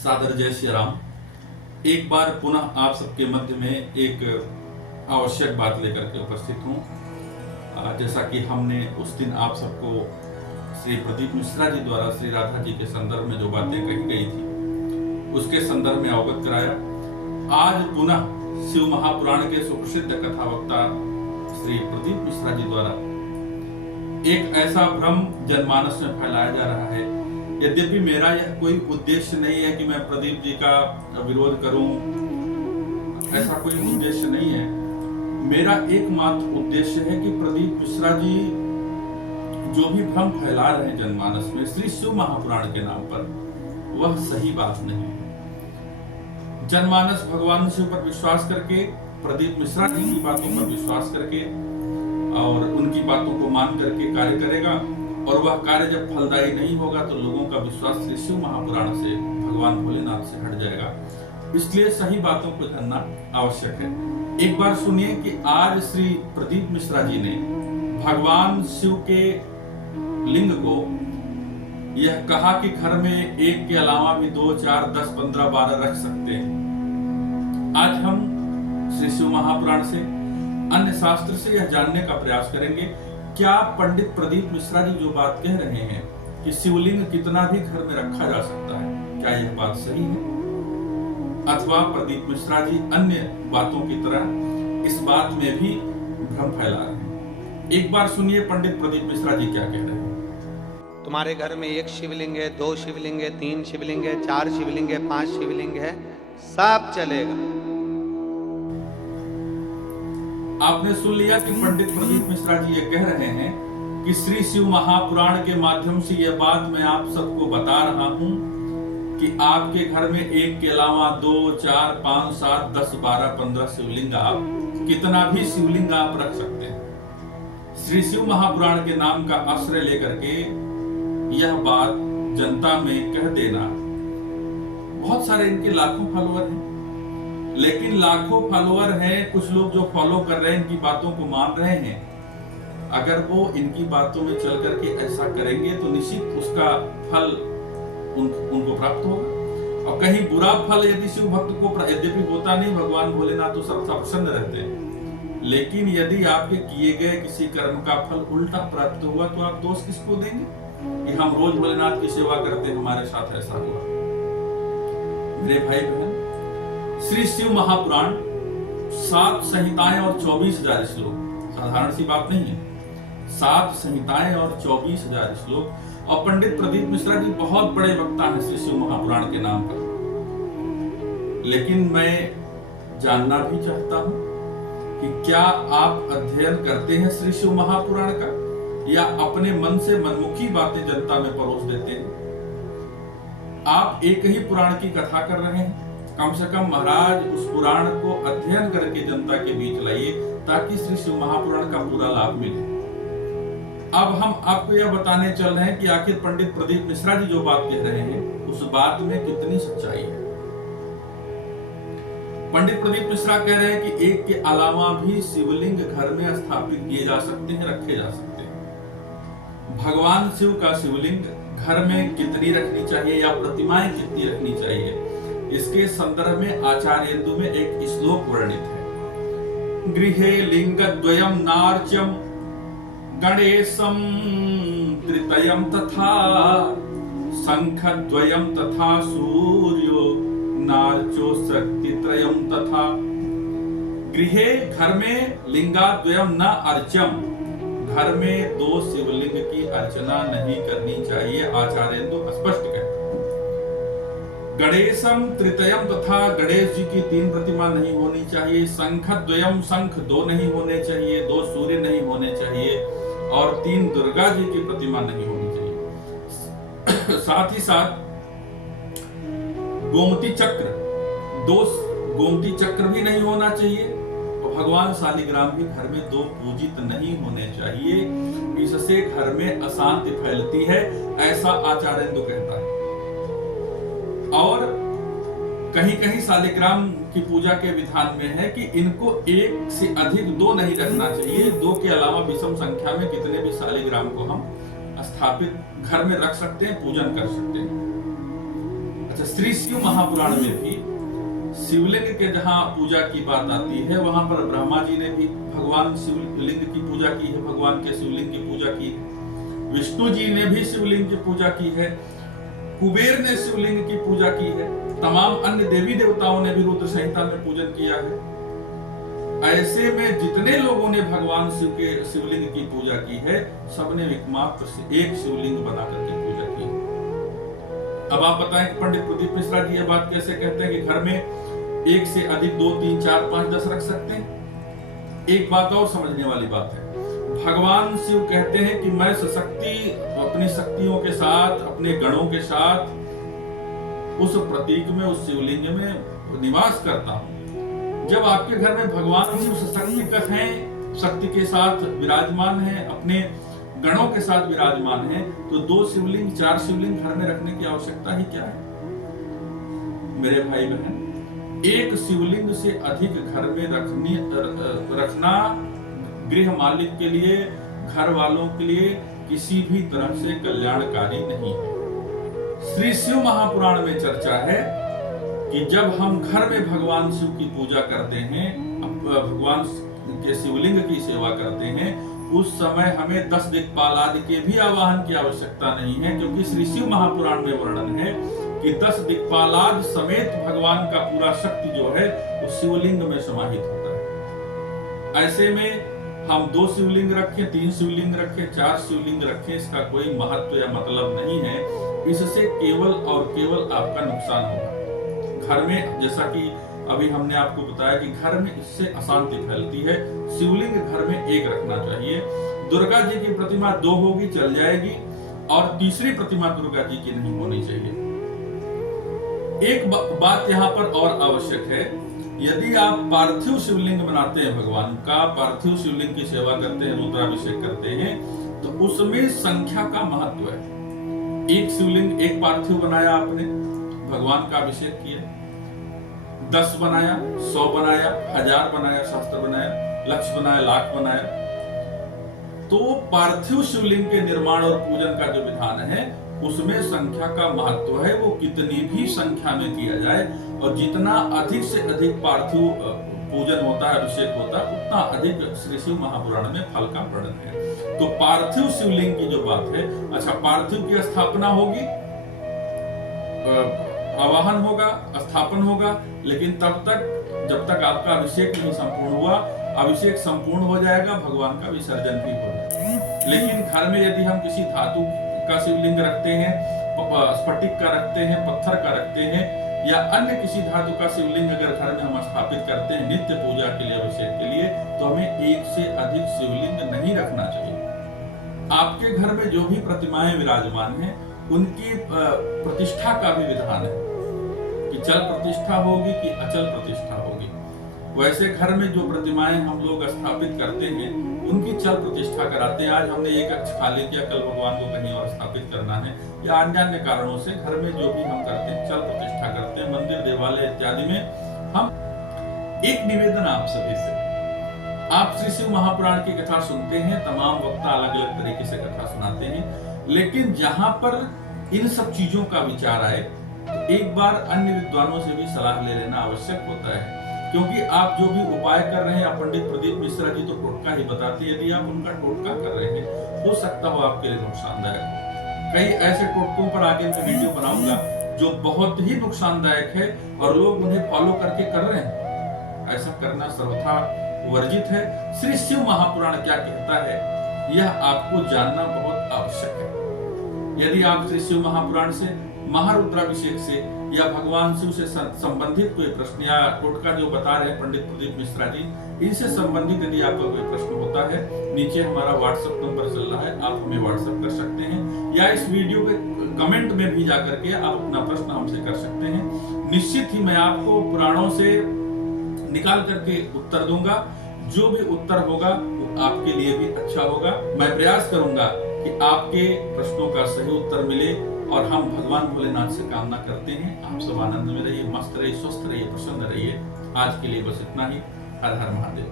सादर जय श्री राम। एक बार पुनः आप सबके मध्य में एक आवश्यक बात लेकर के उपस्थित हूँ। जैसा कि हमने उस दिन आप सबको श्री प्रदीप मिश्रा जी द्वारा श्री राधा जी के संदर्भ में जो बातें कही गई थी उसके संदर्भ में अवगत कराया। आज पुनः शिव महापुराण के सुप्रसिद्ध कथावक्ता श्री प्रदीप मिश्रा जी द्वारा एक ऐसा भ्रम जनमानस में फैलाया जा रहा है। यद्यपि मेरा यह कोई उद्देश्य नहीं है कि मैं प्रदीप जी का विरोध करूं, ऐसा कोई उद्देश्य नहीं है। मेरा एकमात्र उद्देश्य है कि प्रदीप मिश्रा जी जो भी भ्रम फैला रहे हैं जनमानस में श्री शिव महापुराण के नाम पर, वह सही बात नहीं है। जनमानस भगवान शिव पर विश्वास करके, प्रदीप मिश्रा जी की बातों पर विश्वास करके और उनकी बातों को मान करके कार्य करेगा, और वह कार्य जब फलदायी नहीं होगा तो लोगों का विश्वास श्री शिव महापुराण से, भगवान भोलेनाथ से हट जाएगा। इसलिए सही बातों को जानना आवश्यक है। एक बार सुनिए कि आज श्री प्रदीप मिश्रा जी ने भगवान शिव के लिंग को यह कहा कि घर में एक के अलावा भी 2, 4, 10, 15, 12 रख सकते हैं। आज हम श्री शिव महापुराण से, अन्य शास्त्र से यह जानने का प्रयास करेंगे, क्या पंडित प्रदीप मिश्रा जी जो बात कह रहे हैं कि शिवलिंग कितना भी घर में रखा जा सकता है, क्या यह बात सही है, अथवा प्रदीप मिश्रा जी अन्य बातों की तरह इस बात में भी भ्रम फैला रहे हैं। एक बार सुनिए पंडित प्रदीप मिश्रा जी क्या कह रहे हैं। तुम्हारे घर में 1 शिवलिंग है, 2 शिवलिंग है, 3 शिवलिंग है, 4 शिवलिंग है, 5 शिवलिंग है, सब चलेगा। आपने सुन लिया कि पंडित प्रदीप मिश्रा जी ये कह रहे हैं कि श्री शिव महापुराण के माध्यम से यह बात मैं आप सबको बता रहा हूं कि आपके घर में एक के अलावा 2, 4, 5, 7, 10, 12, 15 शिवलिंग, आप कितना भी शिवलिंग आप रख सकते हैं। श्री शिव महापुराण के नाम का आश्रय लेकर के यह बात जनता में कह देना, बहुत सारे इनके लाखों फॉलोअर हैं, लेकिन लाखों फॉलोअर हैं, कुछ लोग जो फॉलो कर रहे हैं, इनकी बातों को मान रहे हैं, अगर वो इनकी बातों में चल करके ऐसा करेंगे तो निश्चित उसका फल उनको प्राप्त होगा। और कहीं बुरा फल यदि शिव भक्त को, यद्यपि होता नहीं, भगवान भोलेनाथ तो सबसे प्रसन्न रहते हैं, लेकिन यदि आपके किए गए किसी कर्म का फल उल्टा प्राप्त हुआ तो आप दोष किसको देंगे कि हम रोज भोलेनाथ की सेवा करते, हमारे साथ ऐसा हुआ। मेरे भाई बहन, श्री शिव महापुराण 7 संहिताएं और 24,000 श्लोक, साधारण सी बात नहीं है। 7 संहिताएं और 24,000 श्लोक, और पंडित प्रदीप मिश्रा जी बहुत बड़े वक्ता हैं श्री शिव महापुराण के नाम पर। लेकिन मैं जानना भी चाहता हूं कि क्या आप अध्ययन करते हैं श्री शिव महापुराण का, या अपने मन से मनमुखी बातें जनता में परोस देते हैं। आप एक ही पुराण की कथा कर रहे हैं, कम से कम महाराज उस पुराण को अध्ययन करके जनता के बीच लाइए ताकि श्री शिव महापुराण का पूरा लाभ मिले। अब हम आपको यह बताने चल रहे हैं कि आखिर पंडित प्रदीप मिश्रा जी जो बात कह रहे हैं उस बात में कितनी सच्चाई है। पंडित प्रदीप मिश्रा कह रहे हैं कि एक के अलावा भी शिवलिंग घर में स्थापित किए जा सकते हैं, रखे जा सकते हैं। भगवान शिव का शिवलिंग घर में कितनी रखनी चाहिए या प्रतिमाएं कितनी रखनी चाहिए, इसके संदर्भ में आचार्येन्दु में एक श्लोक वर्णित है। गृहे लिंगद्वयं नार्च्यं गणेशं त्रितयं तथा शंखद्वयं तथा सूर्यो नार्चो शक्तित्रयं तथा। गृहे, घर में, लिंगाद्वयं न अर्च्यम, घर में 2 शिवलिंग की अर्चना नहीं करनी चाहिए, आचार्येन्दु स्पष्ट कहते हैं। गणेशम त्रितयम, तथा गणेश जी की 3 प्रतिमा नहीं होनी चाहिए। शंखद्वयम, शंख 2 नहीं होने चाहिए, 2 सूर्य नहीं होने चाहिए, और 3 दुर्गा जी की प्रतिमा नहीं होनी चाहिए। साथ ही साथ गोमती चक्र, 2 गोमती चक्र भी नहीं होना चाहिए, और भगवान शालिग्राम भी घर में 2 पूजित नहीं होने चाहिए। इससे घर में अशांति फैलती है, ऐसा आचार्येन्दु कहता है। और कहीं कहीं शालिग्राम की पूजा के विधान में है कि इनको 1 से अधिक 2 नहीं रखना चाहिए, 2 के अलावा विषम संख्या में कितने भी शालिग्राम को हम स्थापित घर में रख सकते हैं, पूजन कर सकते हैं। अच्छा, श्री शिव महापुराण में भी शिवलिंग के जहाँ पूजा की बात आती है, वहां पर ब्रह्मा जी ने भी भगवान शिवलिंग की पूजा की है, भगवान के शिवलिंग की पूजा की है। विष्णु जी ने भी शिवलिंग की पूजा की है, कुबेर ने शिवलिंग की पूजा की है, तमाम अन्य देवी देवताओं ने भी रुद्र संहिता में पूजन किया है। ऐसे में जितने लोगों ने भगवान शिव के शिवलिंग की पूजा की है, सबने एकमात्र से एक शिवलिंग बना करके पूजा की है। अब आप बताएं कि पंडित प्रदीप मिश्रा जी ये बात कैसे कहते हैं कि घर में एक से अधिक 2, 3, 4, 5, 10 रख सकते हैं। एक बात और समझने वाली बात है, भगवान शिव कहते हैं कि मैं सशक्ति अपनी शक्तियों के साथ, अपने गणों के साथ उस प्रतीक में, उस शिवलिंग में निवास करता हूं। जब आपके घर में भगवान शिव सशक्ति हैं, शक्ति के साथ विराजमान हैं, अपने गणों के साथ विराजमान हैं, तो 2 शिवलिंग 4 शिवलिंग घर में रखने की आवश्यकता ही क्या है। मेरे भाई बहन, एक शिवलिंग से अधिक घर में रखना गृह मालिक के लिए, घर वालों के लिए किसी भी तरह से कल्याणकारी नहीं है। श्री शिव महापुराण में चर्चा है कि जब हम घर में भगवान शिव की पूजा करते हैं, भगवान के शिवलिंग की सेवा करते हैं, उस समय हमें 10 दिक्पाल आदि के भी आवाहन की आवश्यकता नहीं है, क्योंकि श्री शिव महापुराण में वर्णन है कि 10 दिक्पालाद समेत भगवान का पूरा शक्ति जो है वो शिवलिंग में समाहित होता है। ऐसे में हम 2 शिवलिंग रखें, 3 शिवलिंग रखें, 4 शिवलिंग रखें, इसका कोई महत्व या मतलब नहीं है। इससे केवल और केवल आपका नुकसान होगा। घर में, जैसा कि अभी हमने आपको बताया कि घर में इससे अशांति फैलती है। शिवलिंग घर में एक रखना चाहिए। दुर्गा जी की प्रतिमा 2 होगी, चल जाएगी, और तीसरी प्रतिमा दुर्गा जी की नहीं होनी चाहिए। एक बात यहाँ पर और आवश्यक है, यदि आप पार्थिव शिवलिंग बनाते हैं, भगवान का पार्थिव शिवलिंग की सेवा करते हैं, रुद्राभिषेक करते हैं, तो उसमें संख्या का महत्व है। एक शिवलिंग, एक पार्थिव बनाया आपने, भगवान का अभिषेक किया, 10 बनाया, 100 बनाया, 1000 बनाया, शास्त्र बनाया, लक्ष बनाया, लाख बनाया, तो पार्थिव शिवलिंग के निर्माण और पूजन का जो विधान है उसमें संख्या का महत्व है। वो कितनी भी संख्या में किया जाए, और जितना अधिक से अधिक पार्थिव पूजन होता है, अभिषेक होता है, उतना अधिक श्री शिव महापुराण में फल का वर्णन है। तो पार्थिव शिवलिंग की जो बात है, अच्छा, पार्थिव की स्थापना होगी, आवाहन होगा, स्थापन होगा, लेकिन तब तक जब तक आपका अभिषेक नहीं संपूर्ण हुआ। अभिषेक संपूर्ण हो जाएगा, भगवान का विसर्जन भी होगा। लेकिन घर में यदि हम किसी धातु का शिवलिंग रखते हैं, स्फटिक का रखते हैं, पत्थर का रखते हैं, या अन्य किसी धातु का शिवलिंग अगर घर में हम स्थापित करते हैं नित्य पूजा के लिए, अभिषेक के लिए, तो हमें एक से अधिक शिवलिंग नहीं रखना चाहिए। आपके घर में जो भी प्रतिमाएं विराजमान हैं, उनकी प्रतिष्ठा का भी विधान है कि चल प्रतिष्ठा होगी कि अचल प्रतिष्ठा होगी। वैसे घर में जो प्रतिमाएं हम लोग स्थापित करते हैं, उनकी चल प्रतिष्ठा कराते हैं। आज हमने एक कक्ष खाली किया, कल भगवान को कहीं और स्थापित करना है, या अन्य कारणों से घर में जो भी हम करते हैं, चल प्रतिष्ठा करते हैं। मंदिर, देवालय इत्यादि में हम एक निवेदन आप सभी से, आप श्री शिव महापुराण की कथा सुनते हैं, तमाम वक्ता अलग अलग तरीके से कथा सुनाते हैं, लेकिन जहां पर इन सब चीजों का विचार आए, एक बार अन्य विद्वानों से भी सलाह ले लेना आवश्यक होता है। क्योंकि आप जो भी उपाय कर रहे हैं, पंडित प्रदीप मिश्रा जी तो टोटका ही बताते हैं, यदि आप उनका टोटका कर रहे हैं, हो सकता हो आपके लिए नुकसानदायक। कई ऐसे टोटकों पर आगे मैं वीडियो बनाऊंगा जो बहुत ही नुकसानदायक है, और लोग उन्हें फॉलो करके कर रहे हैं। ऐसा करना सर्वथा वर्जित है। श्री शिव महापुराण क्या कहता है, यह आपको जानना बहुत आवश्यक है। यदि आप श्री शिव महापुराण से, महारुद्राभिषेक से, या भगवान शिव से संबंधित कोई प्रश्न या टोटका जो बता रहे हैं पंडित प्रदीप मिश्रा जी, इनसे संबंधित यदि आपका कोई प्रश्न होता है, नीचे हमारा व्हाट्सएप नंबर चल रहा है, आप हमें व्हाट्सएप कर सकते हैं, या इस वीडियो के कमेंट में भी जाकर के आप अपना प्रश्न हमसे कर सकते हैं। निश्चित ही मैं आपको पुराणों से निकाल करके उत्तर दूंगा। जो भी उत्तर होगा वो आपके लिए भी अच्छा होगा। मैं प्रयास करूंगा कि आपके प्रश्नों का सही उत्तर मिले, और हम भगवान भोलेनाथ से कामना करते हैं आप सब आनंद में रहिए, मस्त रहिए, स्वस्थ रहिए, प्रसन्न रहिए। आज के लिए बस इतना ही। हर हर महादेव।